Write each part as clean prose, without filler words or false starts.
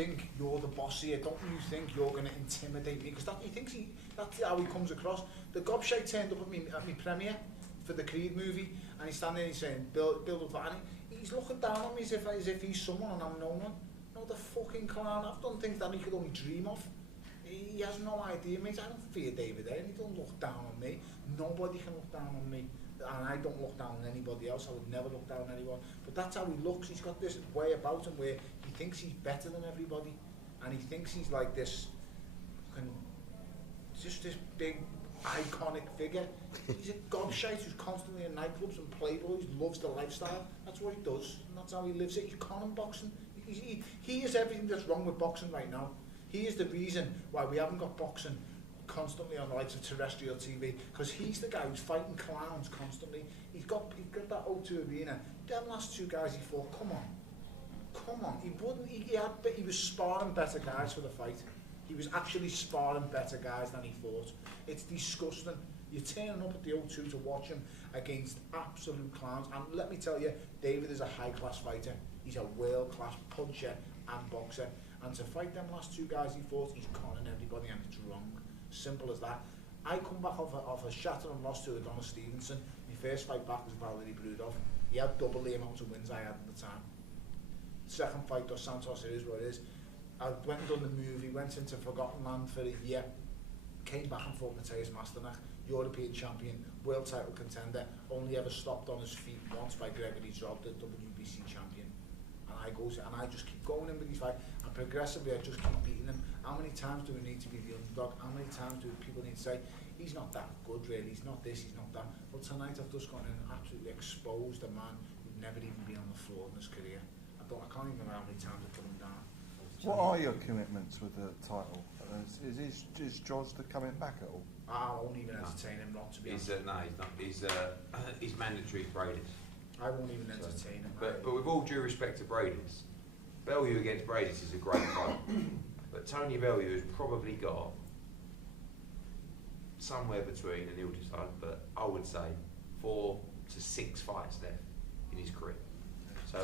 think you're the boss here? Don't you think you're going to intimidate me? Because that's how he comes across. The gobshite turned up at me premiere for the Creed movie, and he's standing there and he's saying, Bill, and he's looking down on me as if he's someone and I'm no one. No, the fucking clown. I've done things that he could only dream of. He has no idea, mate. I don't fear David Ayer, and he don't look down on me. Nobody can look down on me. And I don't look down on anybody else. I would never look down on anyone. But that's how he looks. He's got this way about him where he thinks he's better than everybody, and he thinks he's like this, just this big iconic figure. He's a gobshite who's constantly in nightclubs and playboys, loves the lifestyle. That's what he does, and that's how he lives it. He's con boxing. He is everything that's wrong with boxing right now. He is the reason why we haven't got boxing constantly on the likes of terrestrial TV, because he's the guy who's fighting clowns constantly. He's got that O2 Arena. Them last two guys he fought, come on. He was sparring better guys for the fight. He was actually sparring better guys than he fought. It's disgusting. You're turning up at the O2 to watch him against absolute clowns. And let me tell you, David is a high-class fighter. He's a world-class puncher and boxer. And to fight them last two guys he fought, he's conning everybody, and it's wrong. Simple as that. I come back off a shattering loss to Adonis Stevenson. My first fight back was Valery Brudov. He had double the amount of wins I had at the time. Second fight, Dos Santos, it is what it is. I went and done the movie, went into Forgotten Land for a year, came back and fought Mateus Masternak, European champion, world title contender, only ever stopped on his feet once by Gregory Zob, the WBC champion. And I just keep going in with these fights, and progressively I just keep beating him. How many times do we need to be the underdog? How many times do people need to say, he's not that good really, he's not this, he's not that. But tonight I've just gone in and absolutely exposed a man who'd never even been on the floor in his career. I can't even remember how many times I've put him down. What are your commitments with the title? Is Joz coming back at all? I won't even entertain him, not to be honest. No, he's not. He's mandatory for Brady's. I won't even entertain him. But with all due respect to Brady's, Bellew against Brady's is a great fight. But Tony Bellew has probably got somewhere between, and he'll decide, but I would say 4 to 6 fights left in his career. So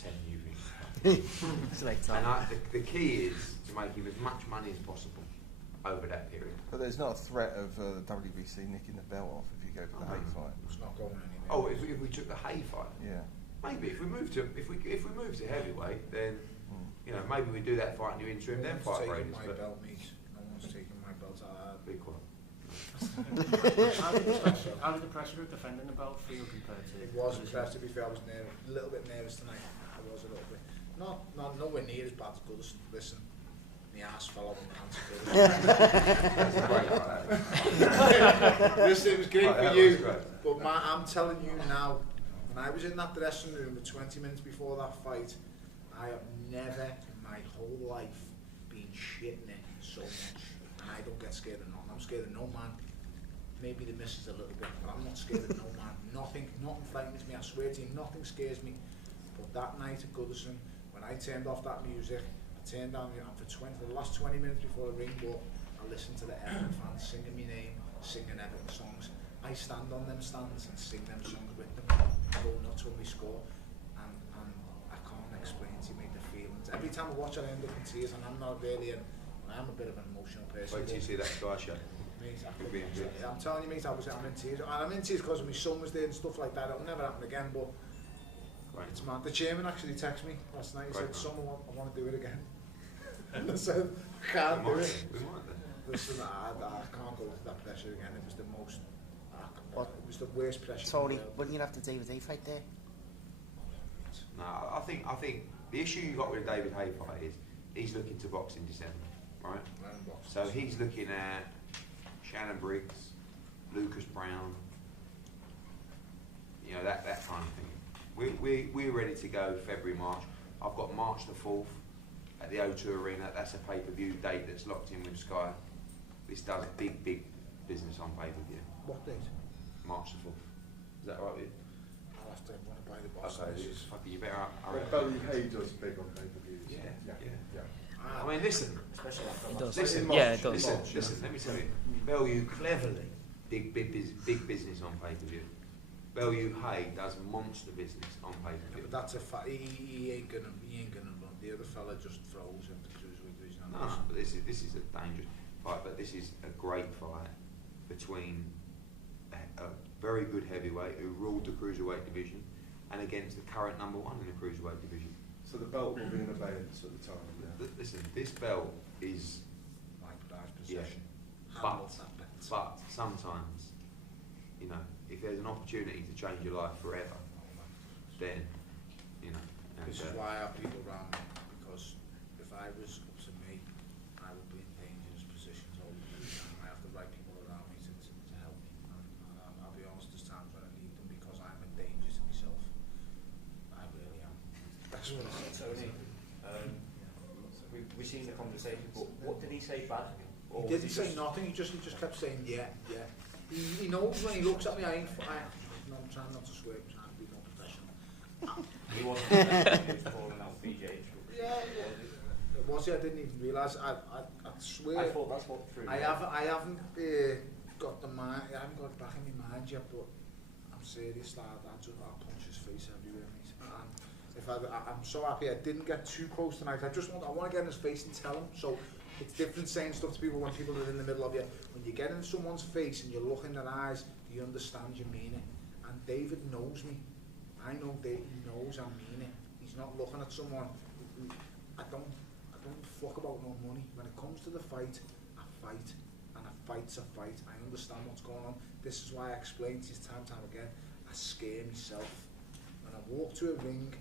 10 you think. And the key is to make him as much money as possible over that period. But there's not a threat of the WBC nicking the belt off if you go for the Hay fight. It's not going anywhere. Oh, if we took the Hay fight, yeah. Maybe if we move to heavyweight, then you know maybe we do that fight in the interim, then fight Brady's. My belt, mate. No one's taking my belt out of Be quiet. How did the pressure of defending the belt feel compared to? It was impressive. To be fair, I was a little bit nervous tonight. I was a little bit. Not nowhere near as bad as Goodison. Listen, my ass fell off my pants. Listen, it was great for you, but I'm telling you now, when I was in that dressing room for 20 minutes before that fight, I have never in my whole life been shitting it so much. And I don't get scared of nothing. I'm scared of no man. Maybe the missus a little bit, but I'm not scared of no man. Nothing frightens me. I swear to you, nothing scares me. But that night at Goodison, when I turned off that music, I turned down the the last 20 minutes before the ring door, I listened to the Everton fans singing my name, singing Everton songs. I stand on them stands and sing them songs with them. I go nuts when we score, and I can't explain to you, mate, the feelings. Every time I watch it, I end up in tears, and I'm not really I'm a bit of an emotional person. Wait till you see that Sky show. Mate, I'm telling you, mate, I'm in tears. And I'm in tears because my son was there and stuff like that. It'll never happen again, but it's mad. The chairman actually texted me last night. He said, "Son, I want to do it again." And I said, "I can't do it." Listen, I can't go to that pressure again. It was the most. It was the worst pressure. Tony, wouldn't you have to David Hay fight there? No, I think the issue you got with David Hay fight is he's looking to box in December, right? So he's looking at Shannon Briggs, Lucas Brown, you know, that kind of thing. We're ready to go February, March. I've got March the 4th at the O2 Arena. That's a pay-per-view date that's locked in with Sky. This does big business on pay-per-view. What date? March the 4th. Is that right with you? I'll have to want to buy the box. Okay, you better up. Bellew Hay does big on pay-per-views. Yeah. I mean, listen. It does. Listen, yeah, it does. Listen. Let me tell you. Bellew cleverly did big business on pay-per-view. Bellew Hay does monster business on pay-per-view. But that's a fact. He ain't gonna run. The other fella just froze at the cruiserweight division. No, but this is a dangerous fight. But this is a great fight between a very good heavyweight who ruled the cruiserweight division and against the current number one in the cruiserweight division. So the belt will be in abeyance at the time, yeah. Listen, this belt is My prized possession. but sometimes, you know, if there's an opportunity to change your life forever, then, you know. And, This is why I have people around me, because if I was up to me, I would be in dangerous positions all the time. I have the right people around me to help me. And I'll be honest, there's times when I need them because I'm a danger to myself. I really am. That's what I said. Tony, we've seen the conversation, but what did he say bad? He didn't say nothing, he just kept saying yeah. He knows when he looks at me, I'm trying not to swear, I'm trying to be more professional. He wasn't he was calling out BJ. Yeah. It was, I didn't even realise. I swear. I thought that's what threw me. I haven't got the mind. I haven't got it back in my mind yet, but I'm serious. I'll punch his face everywhere, mate. And if I'm so happy I didn't get too close tonight. I want to get in his face and tell him. So it's different saying stuff to people when people are in the middle of you. When you get in someone's face and you look in their eyes, do you understand you mean it? And David knows me. I know David knows I mean it. He's not looking at someone. I don't fuck about no money. When it comes to the fight, I fight, and a fight's a fight. I understand what's going on. This is why I explain to you time again. I scare myself. When I walk to a ring,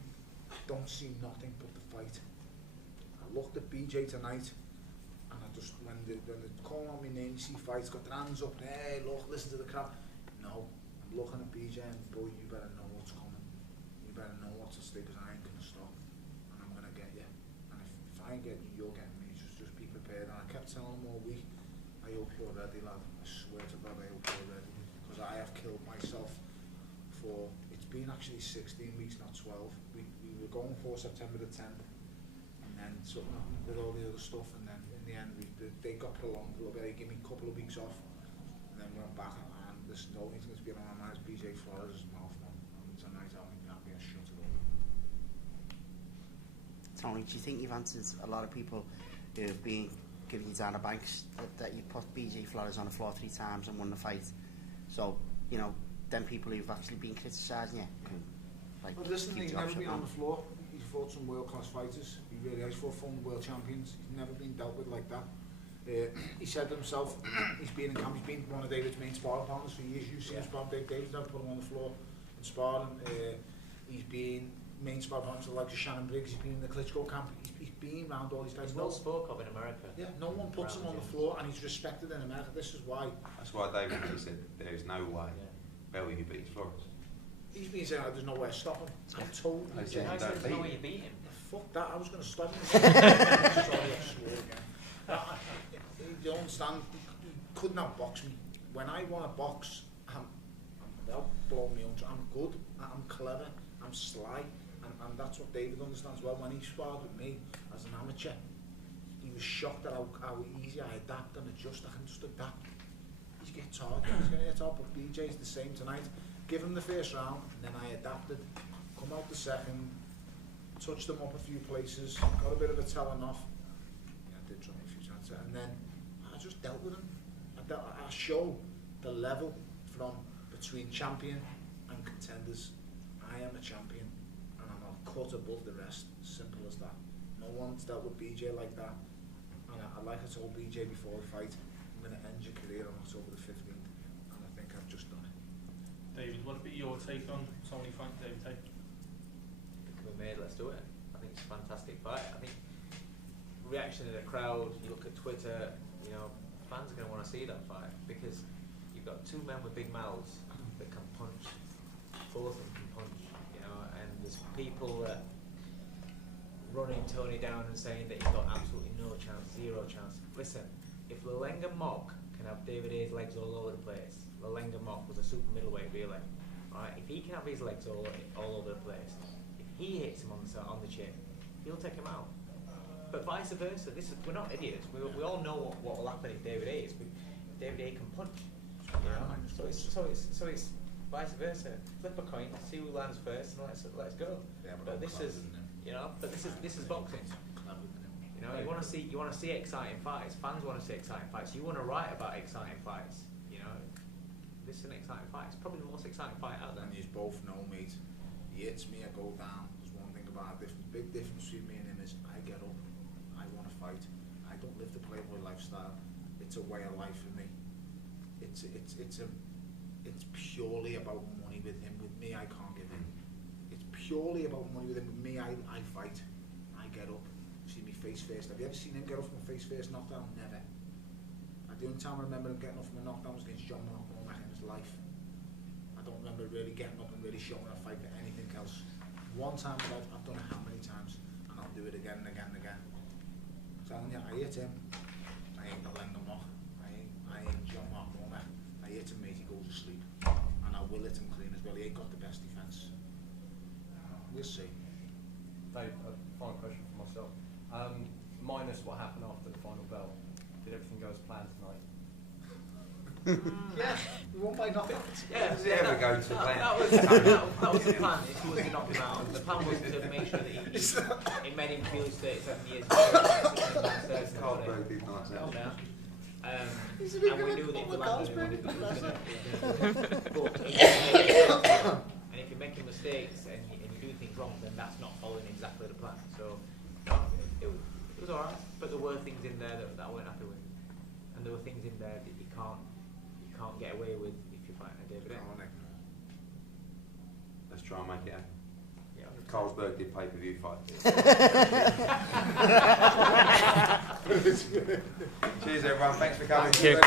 I don't see nothing but the fight. I looked at BJ tonight, and I just when they're calling on my name, you see fights, got their hands up. Hey, look, listen to the crowd. No, I'm looking at BJ, and boy, you better know what's coming. You better know what's at stake, because I ain't gonna stop, and I'm gonna get you. And if I get you, you're getting me. Just be prepared. And I kept telling him all week, I hope you're ready, lad. I swear to God, I hope you're ready, because I have killed myself for. It's been actually 16 weeks, not 12. We were going for September the 10th, and then something happened with all the other stuff, and then in the end, they got prolonged a little bit. They gave me a couple of weeks off, and then went back. And there's no only thing that's been on my mind is BJ Flores' mouth, man. And tonight, I'm going to shut it up. Tony, do you think you've answered a lot of people who have been giving you down the banks that you put BJ Flores on the floor 3 times and won the fight? So, you know, then people who've actually been criticising you can, like, but listen, keep he's the never option been on. on the floor. He's fought some world-class fighters. He really has fought former world champions. He's never been dealt with like that. He said to himself, he's been in camp, he's been one of David's main sparring partners for years. You've seen him spar David's never put him on the floor and sparring. He's been main sparring partners like Shannon Briggs. He's been in the Klitschko camp. He's been around all these guys. He's well spoke of in America. Yeah, no one puts him on the floor, and he's respected in America. This is why. That's why David said there is no way Bellew beats Flores. He's been saying, there's no way to stop him. I'm told. I There's said, no don't beat way him. you beat him. Fuck that, I was going to stop him. Sorry, I swore again. You understand, he couldn't outbox me. When I want to box, they'll blow me on. I'm good, I'm clever, I'm sly, and that's what David understands well. When he sparred with me as an amateur, he was shocked at how easy I adapt and adjust. I can just adapt. He's going to get tired, but BJ's the same tonight. Give him the first round, and then I adapted. Come out the second, touched him up a few places, got a bit of a telling off. Yeah, I did try a few times, and then I just dealt with him. I show the level from between champion and contenders. I am a champion, and I'm a cut above the rest. Simple as that. No one's dealt with BJ like that. And like I told BJ before the fight, I'm going to end your career on October the 15th, and I think I've just done it. David, what would be your take on Tony Frank, David Tate? We made, let's do it. I think it's a fantastic fight. I think reaction in the crowd, you look at Twitter, you know, fans are going to want to see that fight because you've got 2 men with big mouths that can punch. Both of them can punch, you know, and there's people that running Tony down and saying that he's got absolutely no chance, 0 chance. Listen, if Lalenga Mock can have David A's legs all over the place, Lalenga Mock was a super middleweight really, right? If he can have his legs all over the place, if he hits him on the chin, he'll take him out. But vice versa, we're not idiots. We all know what will happen if David A is. If David A can punch, you know? So it's vice versa. Flip a coin, see who lands first, and let's go. Yeah, But this is You know, but this is boxing. You know, you want to see exciting fights. Fans want to see exciting fights. You want to write about exciting fights. You know, this is an exciting fight. It's probably the most exciting fight out there. And you both know, mate. He hits me, I go down. There's one thing about it. The big difference between me and him is I get up. I want to fight. I don't live the Playboy lifestyle. It's a way of life for me. It's purely about money with him. With me, I can't give in. It's purely about money with him. With me, I fight. I get up. See me face first. Have you ever seen him get up from a face first knockdown? Never. The only time I remember him getting up from a knockdown was against John Mark in his life. I don't remember really getting up and really showing a fight for anything else. One time in my life, I've done it how many times, and I'll do it again and again and again. I'm telling you, I hit him. I ain't letting him off. I ain't John Mark. I hit him, mate. He goes to sleep, and I will hit him clean as well. He ain't got the best defence. We'll see. Dave, a final question for myself. Minus what happened after the final bell, did everything go as planned tonight? Yeah, we won't buy nothing. Yeah, Does it ever go to plan? That was the plan. It was to knock him out. The plan was to make sure that he made him feel 37 years old. And we knew that if the landed and if you're making mistakes and you do things wrong, then that's not following exactly the plan. So it was alright, but there were things in there that I weren't happy with, and there were things in there that you can't get away with if you're fighting a David. Let's try and make it happen. Yeah, Carlsberg did pay-per-view fight. Cheers everyone, thanks for coming. Thank you.